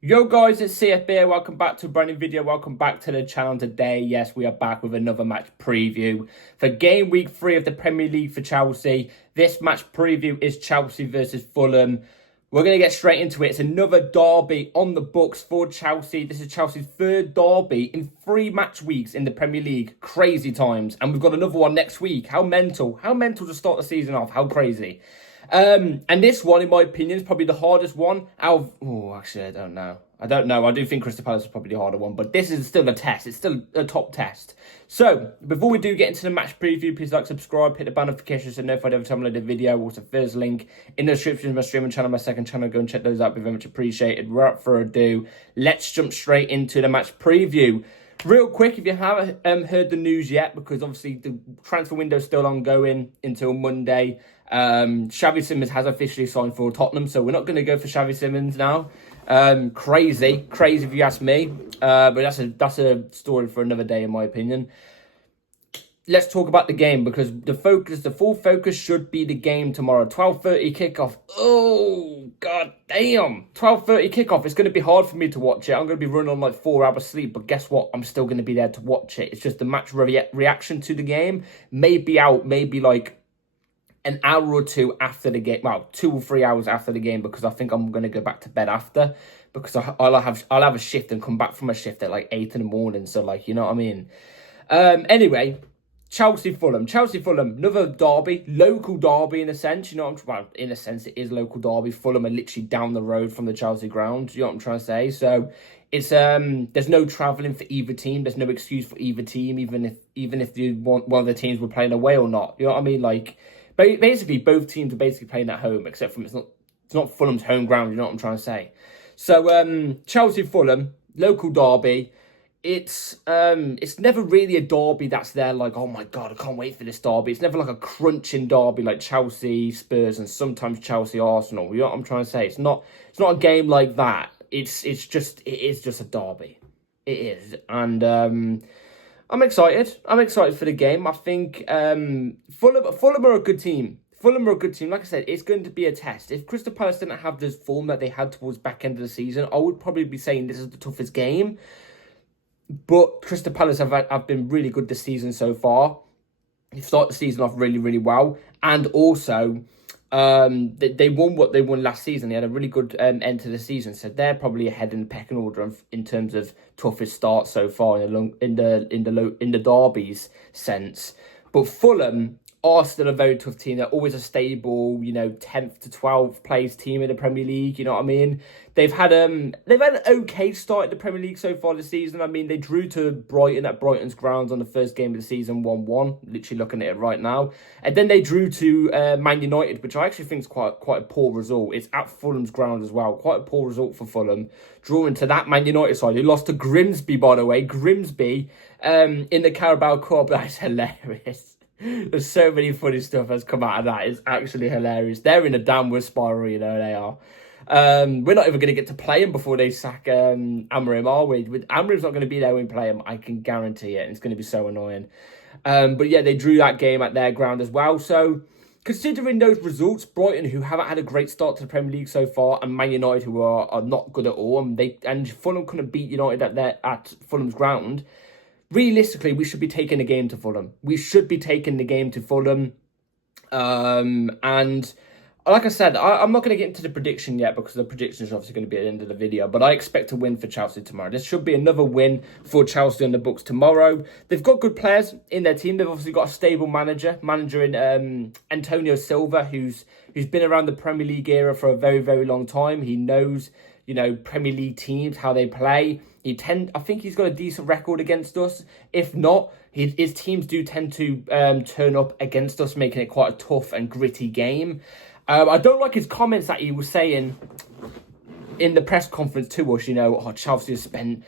Yo guys, it's CFB. Welcome back to a brand new video. Welcome back to the channel today. Yes, we are back with another match preview for game week 3 of the Premier League for Chelsea. This match preview is Chelsea versus Fulham. We're going to get straight into it. It's another derby on the books for Chelsea. This is Chelsea's third derby in 3 match weeks in the Premier League. Crazy times. And we've got another one next week. How mental. How mental to start the season off. How crazy. And this one, in my opinion, is probably the hardest one out of... actually, I don't know. I do think Crystal Palace is probably the harder one, but this is still a test. It's still a top test. So, before we do get into the match preview, please like, subscribe, hit the bell notification so notified every time I load a video. Also, first link in the description of my streaming channel, my second channel. Go and check those out. Be very much appreciated. Without further ado, let's jump straight into the match preview. Real quick, if you haven't heard the news yet, because obviously the transfer window is still ongoing until Monday. Xavi Simons has officially signed for Tottenham, so we're not going to go for Xavi Simons now. Crazy if you ask me. But that's a story for another day, in my opinion. Let's talk about the game, because the full focus should be the game tomorrow. 12:30 kickoff. Oh, god damn. 12:30 kickoff. It's going to be hard for me to watch it. I'm going to be running on like 4 hours sleep, but guess what? I'm still going to be there to watch it. It's just the match reaction to the game may be out, maybe like an hour or two after the game. Well, 2 or 3 hours after the game, because I think I'm going to go back to bed after, because I'll have a shift and come back from a shift at like 8 in the morning. So like, you know what I mean? Anyway, Chelsea-Fulham, another derby, local derby in a sense, you know what I'm well, in a sense it is local derby. Fulham are literally down the road from the Chelsea ground, you know what I'm trying to say? So it's there's no travelling for either team, there's no excuse for either team, even if one of the teams were playing away or not, you know what I mean? Like, basically both teams are basically playing at home, except from it's not Fulham's home ground, you know what I'm trying to say? So Chelsea-Fulham, local derby. It's never really a derby that's there like, oh my god, I can't wait for this derby. It's never like a crunching derby like Chelsea, Spurs, and sometimes Chelsea, Arsenal. You know what I'm trying to say? It's not a game like that. It is just a derby. It is, and I'm excited. I'm excited for the game. I think Fulham are a good team. Like I said, it's going to be a test. If Crystal Palace didn't have this form that they had towards back end of the season, I would probably be saying this is the toughest game. But Crystal Palace have been really good this season so far. They've started the season off really, really well. And also, they won what they won last season. They had a really good end to the season. So they're probably ahead in the pecking order in terms of toughest start so far in the derbies sense. But Fulham are still a very tough team. They're always a stable, 10th to 12th place team in the Premier League, you know what I mean? They've had an okay start in the Premier League so far this season. I mean, they drew to Brighton at Brighton's grounds on the first game of the season, 1-1, literally looking at it right now. And then they drew to Man United, which I actually think is quite a poor result. It's at Fulham's ground as well. Quite a poor result for Fulham. Drawing to that Man United side, who lost to Grimsby, by the way. Grimsby in the Carabao Cup. That's hilarious. There's so many funny stuff that's come out of that. It's actually hilarious. They're in a downward spiral, they are. We're not even going to get to play him before they sack Amorim, are we? Amorim's not going to be there when we play him. I can guarantee it. It's going to be so annoying. But yeah, they drew that game at their ground as well. So, considering those results, Brighton, who haven't had a great start to the Premier League so far, and Man United, who are not good at all, and Fulham couldn't beat United at Fulham's ground. Realistically, we should be taking the game to Fulham. And like I said, I'm not going to get into the prediction yet, because the prediction is obviously going to be at the end of the video. But I expect a win for Chelsea tomorrow. This should be another win for Chelsea on the books tomorrow. They've got good players in their team. They've obviously got a stable manager in Antonio Silva, who's been around the Premier League era for a very, very long time. He knows, Premier League teams, how they play. I think he's got a decent record against us. If not, his teams do tend to turn up against us, making it quite a tough and gritty game. I don't like his comments that he was saying in the press conference to us, Chelsea has spent,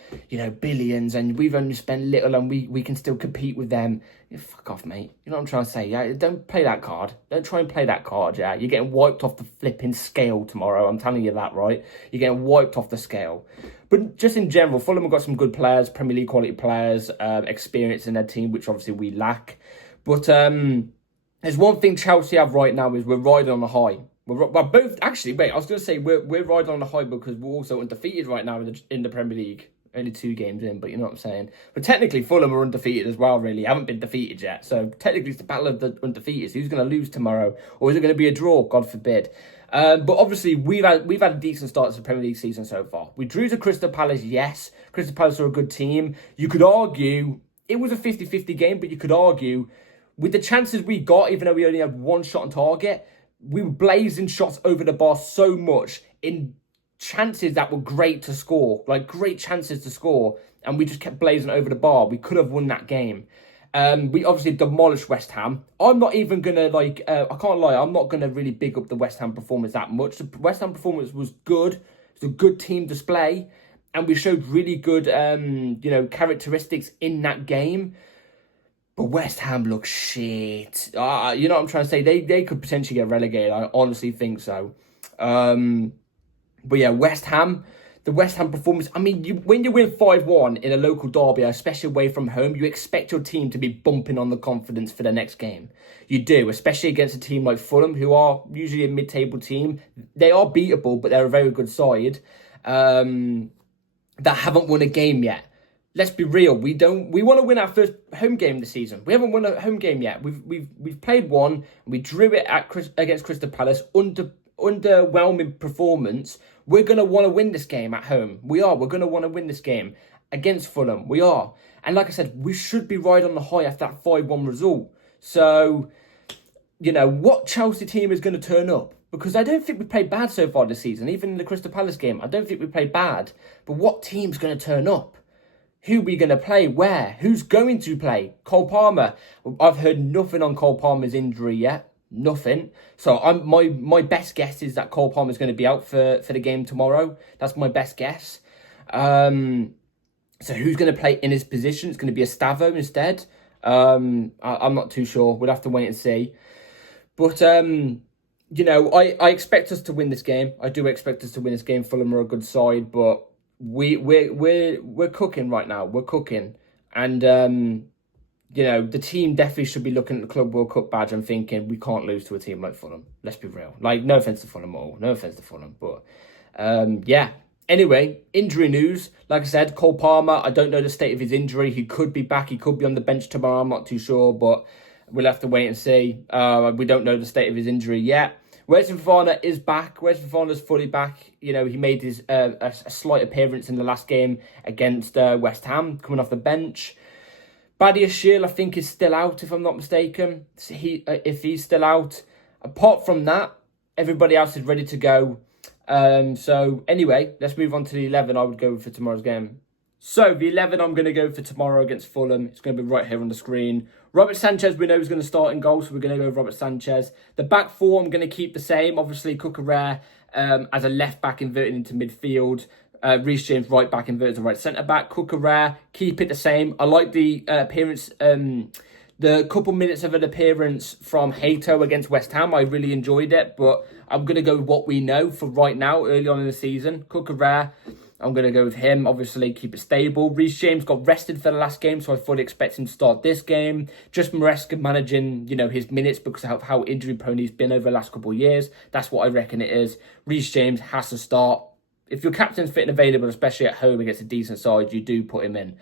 billions and we've only spent little and we can still compete with them. Fuck off, mate. You know what I'm trying to say? Yeah, don't play that card. Don't try and play that card, yeah? You're getting wiped off the flipping scale tomorrow. I'm telling you that, right? You're getting wiped off the scale. But just in general, Fulham have got some good players, Premier League quality players, experience in their team, which obviously we lack. But there's one thing Chelsea have right now is we're riding on a high. We're both actually. Wait, I was going to say we're riding on a high because we're also undefeated right now in the Premier League. Only 2 games in, but you know what I'm saying. But technically, Fulham are undefeated as well. Really, haven't been defeated yet. So technically, it's the battle of the undefeated. Who's going to lose tomorrow, or is it going to be a draw? God forbid. But obviously, we've had a decent start to the Premier League season so far. We drew to Crystal Palace. Yes, Crystal Palace are a good team. You could argue it was a 50-50 game, but you could argue with the chances we got, even though we only had 1 shot on target, we were blazing shots over the bar so much in chances that were great to score, like great chances to score, and we just kept blazing over the bar. We could have won that game. We obviously demolished West Ham. I'm not even going to, I can't lie, I'm not going to really big up the West Ham performance that much. The West Ham performance was good. It was a good team display, and we showed really good, characteristics in that game. But West Ham looks shit. You know what I'm trying to say? They could potentially get relegated. I honestly think so. But yeah, the West Ham performance. I mean, when you win 5-1 in a local derby, especially away from home, you expect your team to be bumping on the confidence for the next game. You do, especially against a team like Fulham, who are usually a mid-table team. They are beatable, but they're a very good side that haven't won a game yet. Let's be real. We want to win our first home game this season. We haven't won a home game yet. We've played one. And we drew it against Crystal Palace. Underwhelming performance. We're going to want to win this game at home. We are. We're going to want to win this game against Fulham. We are. And like I said, we should be right on the high after that 5-1 result. So, what Chelsea team is going to turn up? Because I don't think we played bad so far this season. Even in the Crystal Palace game, I don't think we played bad. But what team's going to turn up? Who are we going to play? Where? Who's going to play? Cole Palmer. I've heard nothing on Cole Palmer's injury yet. Nothing. So my best guess is that Cole Palmer's going to be out for the game tomorrow. That's my best guess. So who's going to play in his position? It's going to be Estavo instead. I'm not too sure. We'll have to wait and see. But I expect us to win this game. I do expect us to win this game. Fulham are a good side, but we're cooking right now. We're cooking, and the team definitely should be looking at the Club World Cup badge and thinking we can't lose to a team like Fulham. Let's be real. Like, no offense to Fulham at all. No offense to Fulham, but yeah. Anyway, injury news. Like I said, Cole Palmer. I don't know the state of his injury. He could be back. He could be on the bench tomorrow. I'm not too sure, but we'll have to wait and see. We don't know the state of his injury yet. Wesley Fofana is back. Wesley Fofana's fully back. He made his a slight appearance in the last game against West Ham, coming off the bench. Badiashile, I think, is still out, if I'm not mistaken. If he's still out. Apart from that, everybody else is ready to go. So, anyway, let's move on to the 11 I would go for tomorrow's game. So, the 11 I'm going to go for tomorrow against Fulham. It's going to be right here on the screen. Robert Sanchez, we know, is going to start in goal, so we're going to go with Robert Sanchez. The back four, I'm going to keep the same. Obviously, Cucurella as a left-back inverted into midfield. Reece James, right-back inverted to right centre-back. Cucurella, keep it the same. I like the appearance, the couple minutes of an appearance from Hato against West Ham. I really enjoyed it, but I'm going to go with what we know for right now, early on in the season. Cucurella, I'm going to go with him. Obviously, keep it stable. Reece James got rested for the last game, so I fully expect him to start this game. Just Maresca managing, his minutes because of how injury-prone he's been over the last couple of years. That's what I reckon it is. Reece James has to start. If your captain's fit and available, especially at home against a decent side, you do put him in.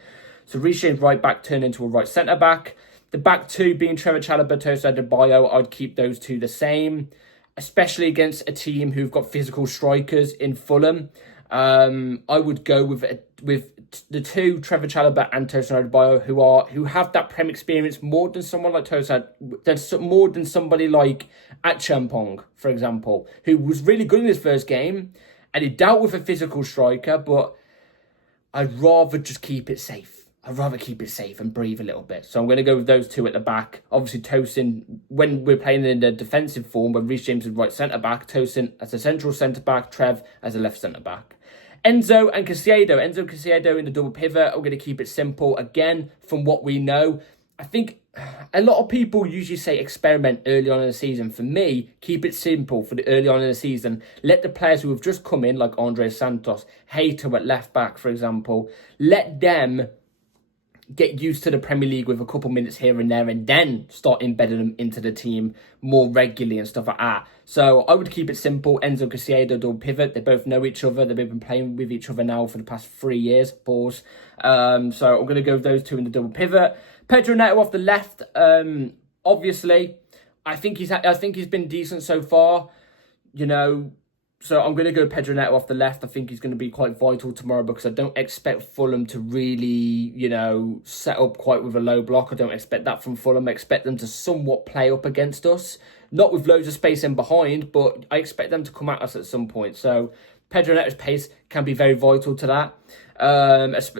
So Reece James right back turned into a right centre-back. The back two being Trevor Chalobah, Tosin Adebayo, I'd keep those two the same. Especially against a team who've got physical strikers in Fulham. I would go with the two, Trevor Chalobah and Tosin Adebayo, who have that Prem experience more than someone like more than somebody like Achampong, for example, who was really good in his first game, and he dealt with a physical striker, but I'd rather just keep it safe. I'd rather keep it safe and breathe a little bit. So I'm going to go with those two at the back. Obviously, Tosin, when we're playing in the defensive form, when Reece James is right centre-back, Tosin as a central centre-back, Trev as a left centre-back. Enzo and Caicedo. Enzo and Caicedo in the double pivot. I'm going to keep it simple. Again, from what we know, I think a lot of people usually say experiment early on in the season. For me, keep it simple for the early on in the season. Let the players who have just come in, like Andre Santos, Hato at left back, for example, let them get used to the Premier League with a couple minutes here and there, and then start embedding them into the team more regularly and stuff like that. So I would keep it simple. Enzo Caicedo, double pivot. They both know each other. They've been playing with each other now for the past 3 years. Pause. So I'm going to go with those two in the double pivot. Pedro Neto off the left. Obviously, I think he's been decent so far. You know, so I'm going to go Pedro Neto off the left. I think he's going to be quite vital tomorrow because I don't expect Fulham to really, you know, set up quite with a low block. I don't expect that from Fulham. I expect them to somewhat play up against us. Not with loads of space in behind, but I expect them to come at us at some point. So Pedro Neto's pace can be very vital to that.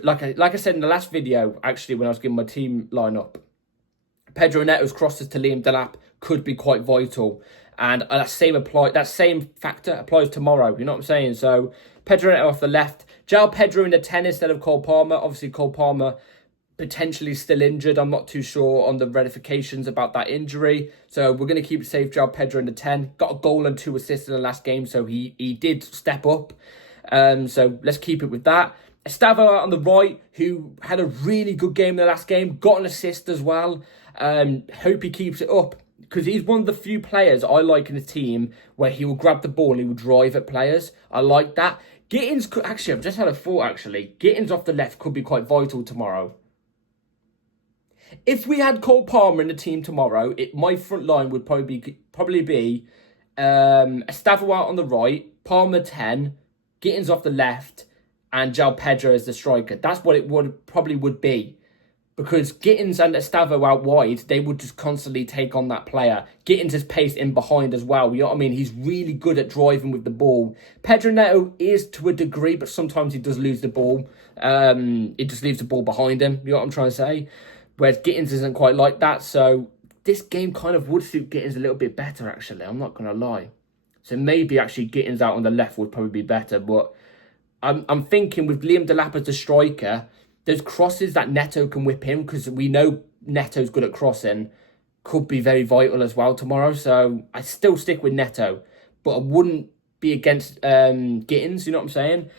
Like I said in the last video, actually, when I was giving my team lineup, Pedro Neto's crosses to Liam Delap could be quite vital. And that same factor applies tomorrow. You know what I'm saying? So Pedro Neto off the left. João Pedro in the 10 instead of Cole Palmer. Obviously, Cole Palmer potentially still injured. I'm not too sure on the ratifications about that injury. So we're going to keep it safe. João Pedro in the 10. Got a goal and 2 assists in the last game. So he did step up. So let's keep it with that. Estavo out on the right, who had a really good game in the last game. Got an assist as well. Hope he keeps it up, because he's one of the few players I like in the team where he will grab the ball and he will drive at players. I like that. Gittins could, actually, I've just had a thought, actually. Gittins off the left could be quite vital tomorrow. If we had Cole Palmer in the team tomorrow, my front line would probably be Estavo out on the right, Palmer 10, Gittins off the left, and João Pedro as the striker. That's what it probably would be. Because Gittins and Estavo out wide, they would just constantly take on that player. Gittins is paced in behind as well. You know what I mean? He's really good at driving with the ball. Pedro Neto is to a degree, but sometimes he does lose the ball. He just leaves the ball behind him. You know what I'm trying to say? Whereas Gittins isn't quite like that. So this game kind of would suit Gittins a little bit better, actually. I'm not going to lie. So maybe actually Gittins out on the left would probably be better. But I'm thinking with Liam Delap as the striker, those crosses that Neto can whip in, because we know Neto's good at crossing, could be very vital as well tomorrow. So I still stick with Neto, but I wouldn't be against Gittins, you know what I'm saying?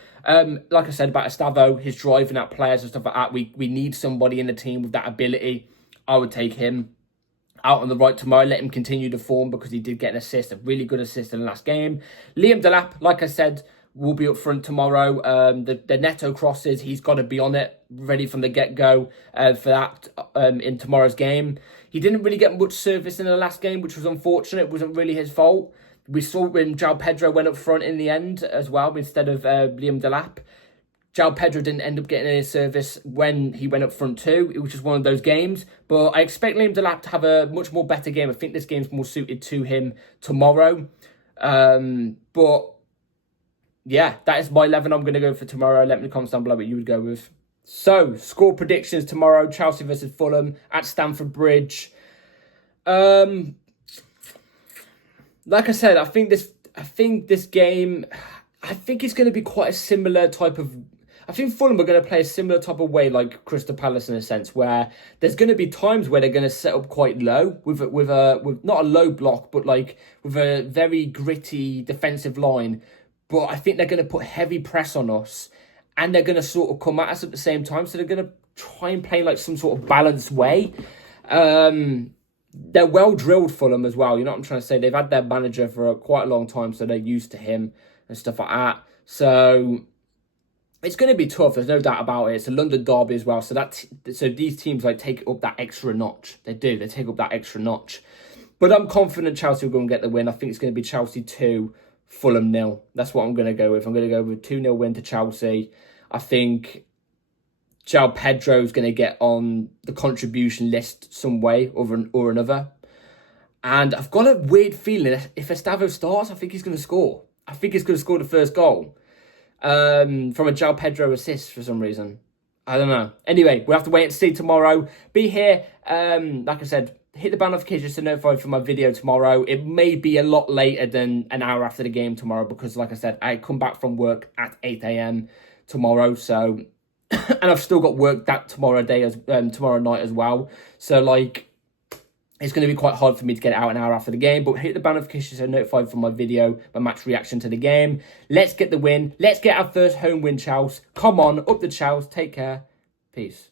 Like I said about Estavo, his driving at players and stuff like that, we need somebody in the team with that ability. I would take him out on the right tomorrow, let him continue to form, because he did get an assist, a really good assist in the last game. Liam Delap, like I said, will be up front tomorrow. The Neto crosses, he's got to be on it, ready from the get-go for that in tomorrow's game. He didn't really get much service in the last game, which was unfortunate. It wasn't really his fault. We saw when João Pedro went up front in the end as well, instead of Liam Delap. João Pedro didn't end up getting any service when he went up front too. It was just one of those games. But I expect Liam Delap to have a much more better game. I think this game's more suited to him tomorrow. But yeah, that is my 11 I'm going to go for tomorrow. Let me know in the comments down below what you would go with. So, score predictions tomorrow. Chelsea versus Fulham at Stamford Bridge. Like I said, I think this game, I think it's going to be quite a similar type of... I think Fulham are going to play a similar type of way like Crystal Palace in a sense, where there's going to be times where they're going to set up quite low with not a low block, but like with a very gritty defensive line. But I think they're going to put heavy press on us, and they're going to sort of come at us at the same time. So they're going to try and play like some sort of balanced way. They're well drilled, Fulham, as well. You know what I'm trying to say? They've had their manager for quite a long time, so they're used to him and stuff like that. So it's going to be tough. There's no doubt about it. It's a London derby as well. So these teams like take up that extra notch. They do. They take up that extra notch. But I'm confident Chelsea will go and get the win. I think it's going to be Chelsea 2, Fulham 0. That's what I'm going to go with. I'm going to go with 2-0 win to Chelsea. I think João Pedro is going to get on the contribution list some way or another. And I've got a weird feeling if Estavo starts, I think he's going to score. I think he's going to score the first goal from a João Pedro assist for some reason. I don't know. Anyway, we'll have to wait and see tomorrow. Be here. Like I said, hit the bell notification to notify for my video tomorrow. It may be a lot later than an hour after the game tomorrow because, like I said, I come back from work at 8 a.m. tomorrow. So, and I've still got work that tomorrow night as well. So, like, it's going to be quite hard for me to get it out an hour after the game. But hit the bell notification so notified for my video, my match reaction to the game. Let's get the win. Let's get our first home win, Chelsea. Come on, up the Chelsea. Take care. Peace.